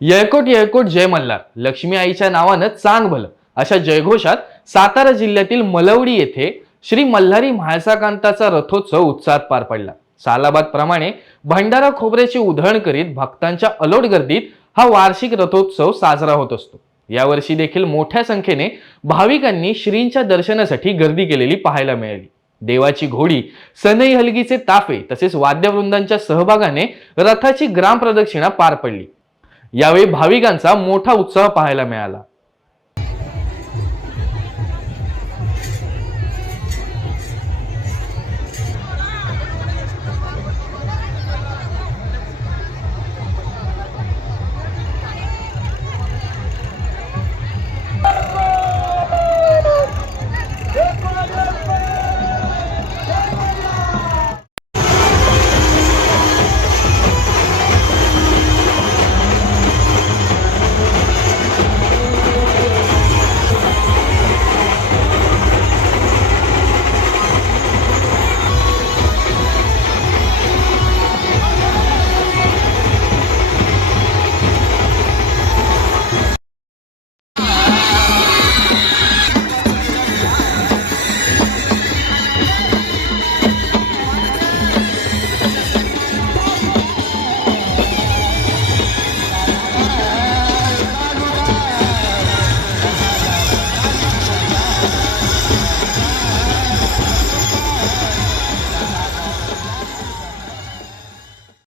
येळकोट येळकोट जय मल्हार, लक्ष्मी आईच्या नावानं चांग भलं अशा जयघोषात सातारा जिल्ह्यातील मलवडी येथे श्री मल्हारी म्हाळसाकांताचा रथोत्सव उत्साहात पार पडला। सालाबाद प्रमाणे भंडारा खोबऱ्याची उधळण करीत भक्तांच्या अलोट गर्दीत हा वार्षिक रथोत्सव साजरा होत असतो। यावर्षी देखील मोठ्या संख्येने भाविकांनी श्रींच्या दर्शनासाठी गर्दी केलेली पाहायला मिळाली। देवाची घोडी, सनई हलगीचे ताफे तसेच वाद्यवृंदांच्या सहभागाने रथाची ग्राम प्रदक्षिणा पार पडली। यावेळी भाविकांचा मोठा उत्साह पाहायला मिळाला।